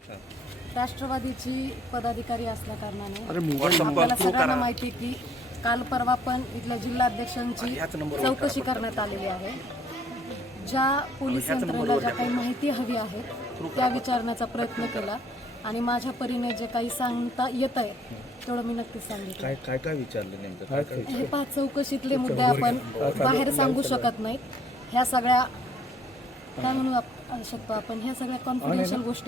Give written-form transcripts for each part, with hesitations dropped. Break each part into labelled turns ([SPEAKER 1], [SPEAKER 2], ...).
[SPEAKER 1] राष्ट्रवादीची पदाधिकारी असल्या कारणाने आपल्याला सगळ्यांना माहिती की काल परवा पण इथल्या जिल्हाध्यक्षांची चौकशी करण्यात आलेली आहे। ज्या पोलीस यंत्रणेला ज्या काही माहिती हवी आहे त्या विचारण्याचा प्रयत्न केला आणि माझ्या परीने जे काही सांगता येत आहे तेवढं मी नक्कीच सांगितलं।
[SPEAKER 2] काय काय विचारलं नेमकं?
[SPEAKER 1] हे 5 चौकशीतले मुद्दे आपण बाहेर सांगू शकत नाहीत। ह्या सगळ्या काय म्हणू शकतो आपण, ह्या सगळ्या कॉन्फिडेन्शियल गोष्टी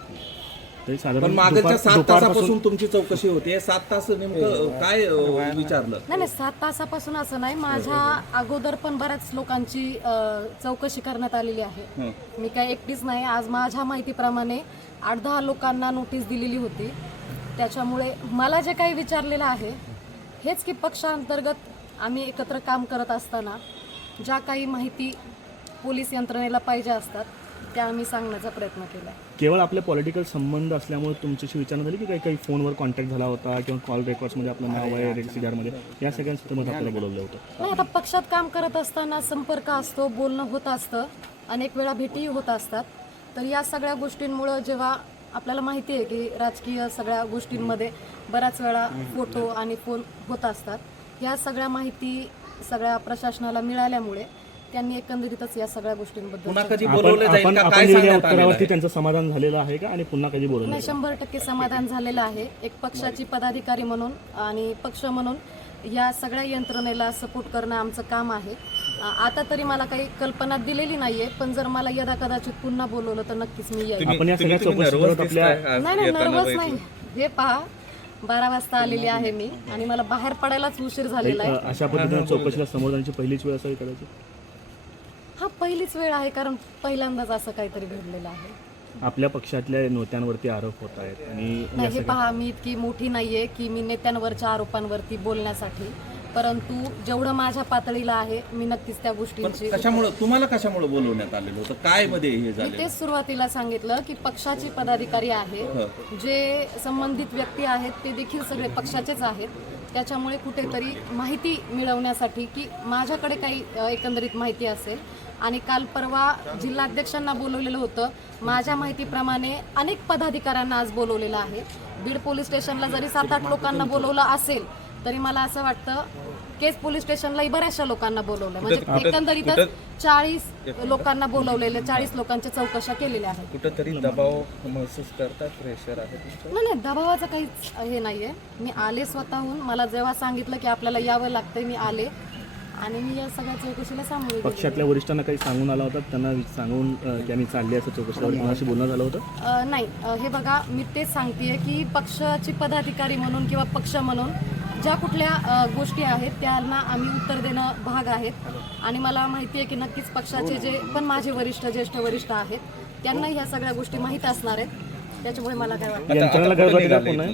[SPEAKER 1] आहेत।
[SPEAKER 2] पण मागच्या 7 तासापासून तुमची चौकशी होते, 7 तास नेमकं काय विचारलं?
[SPEAKER 1] नाही 7 तासापासून असं नाही, माझ्या अगोदर पण बऱ्याच लोकांची चौकशी करण्यात आलेली आहे। मी काय एकटीच नाही, आज माझ्या माहितीप्रमाणे 8-10 लोकांना नोटीस दिलेली होती। त्याच्यामुळे मला जे काही विचारलेलं आहे हेच की पक्षांतर्गत आम्ही एकत्र काम करत असताना ज्या काही माहिती पोलीस यंत्रणेला पाहिजे असतात त्या आम्ही सांगण्याचा प्रयत्न केला।
[SPEAKER 3] केवळ आपले पॉलिटिकल संबंध असल्यामुळे तुमच्याशी विचारणा झाली की काही काही फोनवर कॉन्टॅक्ट झाला होता किंवा कॉल रेकॉर्ड्समध्ये आपलं नाव आहे रेसिडरमध्ये, या सगळ्यांसोबत आपल्याला बोलवलं होतं?
[SPEAKER 1] नाही, आता पक्षात काम करत असताना संपर्क असतो, बोलणं होत असतं, अनेक वेळा भेटीही होत असतात। तर या सगळ्या गोष्टींमुळं जेव्हा आपल्याला माहिती आहे की राजकीय सगळ्या गोष्टींमध्ये बऱ्याच वेळा फोटो आणि फोन होत असतात, या सगळ्या माहिती सगळ्या प्रशासनाला मिळाल्यामुळे त्यांनी एकंदरीतच या सगळ्या गोष्टींबद्दल
[SPEAKER 2] पुन्हा कधी बोलवलं जाईल का, काय सांगण्यात आलेलं आहे?
[SPEAKER 3] त्यांचं समाधान झालेलं आहे का आणि पुन्हा कधी बोलवलं?
[SPEAKER 1] नाही, 100% समाधान झालेलं आहे। एक पक्षाची पदाधिकारी म्हणून आणि पक्ष म्हणून या सगळ्या यंत्रणेला सपोर्ट करणं आमचं काम आहे। आता तरी मला काही कल्पना दिलेली नाहीये, पण जर मला यदा कदाचित पुन्हा बोलवलं तर नक्कीच मी येईल।
[SPEAKER 3] आपण या सगळ्या चौकशीत आपल्या
[SPEAKER 1] नाही नर्वस नाही, हे पहा 12 वाजता आलेली आहे मी आणि मला बाहेर पडायलाच उशीर झालेला आहे।
[SPEAKER 3] अशा पद्धतीने चौकशीला समोर जाण्याची पहिलीच वेळ असावी कदाचित?
[SPEAKER 1] हा पहिलीच वेळ आहे, कारण पहिल्यांदाच असं काहीतरी घडलेलं आहे।
[SPEAKER 3] आपल्या पक्षातल्या नेत्यांवरती आरोप होत आहेत आणि
[SPEAKER 1] नाही, हे पहा, मी इतकी मोठी नाहीये की मी नेत्यांवरच्या आरोपांवरती बोलण्यासाठी, परंतु जेवढं माझ्या पातळीला आहे मी नक्कीच त्या गोष्टींची
[SPEAKER 2] तुम्हाला कशामुळे बोलवण्यात आलेलं होतं? काय मध्ये हे
[SPEAKER 1] मी
[SPEAKER 2] झालं?
[SPEAKER 1] तेच सुरुवातीला सांगितलं की पक्षाचे पदाधिकारी आहे, जे संबंधित व्यक्ती आहेत ते देखील सगळे पक्षाचेच आहेत। त्याच्यामुळे कुठेतरी माहिती मिळवण्यासाठी की माझ्याकडे काही एकंदरीत माहिती असेल, आणि काल परवा जिल्हाध्यक्षांना बोलवलेलं होतं, माझ्या माहितीप्रमाणे अनेक पदाधिकाऱ्यांना आज बोलवलेलं आहे। बीड पोलीस स्टेशनला जरी 7-8 लोकांना बोलवलं असेल तरी मला असं वाटतं केस पोलीस स्टेशनलाही बऱ्याचशा लोकांना बोलवलं, म्हणजे एकंदरीतच 40 लोकांना बोलवलेले, 40 लोकांच्या चौकशा केलेल्या आहेत।
[SPEAKER 2] कुठंतरी दबाव महसूस करतात, प्रेशर आहे?
[SPEAKER 1] नाही, दबावाचं काहीच हे नाहीये। मी आले स्वतःहून, मला जेव्हा सांगितलं की आपल्याला यावं लागतंय मी आले आणि मी या सगळ्या चौकशीला सामोरे गेले।
[SPEAKER 3] पक्षातल्या वरिष्ठांना काही सांगून आला होता, त्यांना सांगून त्यांनी चालली असं चौकशीला कोणाशी बोलणं झालं होतं?
[SPEAKER 1] नाही, हे बघा, मी तेच सांगतेय की पक्षाची पदाधिकारी म्हणून किंवा पक्ष म्हणून ज्या कुठल्या गोष्टी आहेत त्यांना आम्ही उत्तर देणं भाग आहेत, आणि मला माहिती आहे की नक्कीच पक्षाचे जे पण माझे वरिष्ठ ज्येष्ठ वरिष्ठ आहेत त्यांना ह्या सगळ्या गोष्टी माहीत असणार आहेत। त्याच्यामुळे मला काय वाटतं,
[SPEAKER 3] यंत्रणाला गरज वाटते का पुन्हा?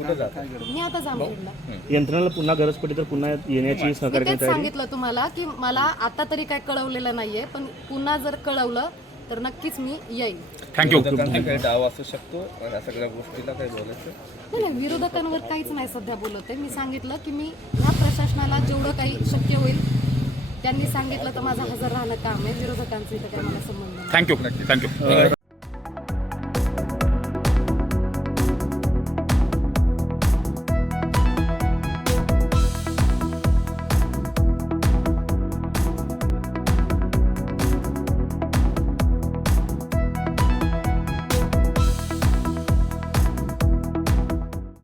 [SPEAKER 1] मी आता जामखेडला,
[SPEAKER 3] यंत्रणाला पुन्हा गरज पडली तर पुन्हा येण्याची सहकार्य
[SPEAKER 1] तेच सांगितलं तुम्हाला की मला आता तरी काय कळवलेलं नाहीये, पण पुन्हा जर कळवलं तर नक्कीच मी येईल।
[SPEAKER 3] थँक्यू।
[SPEAKER 2] काही डाव असू शकतो या सगळ्या गोष्टीला, काय बोलायचं?
[SPEAKER 1] नाही, विरोधकांवर काहीच नाही सध्या बोलत आहे। मी सांगितलं की मी ह्या प्रशासनाला जेवढं काही शक्य होईल त्यांनी सांगितलं तर माझं हजर राहणं काम आहे, विरोधकांचं इथं काही मला संबंध नाही।
[SPEAKER 3] थँक्यू.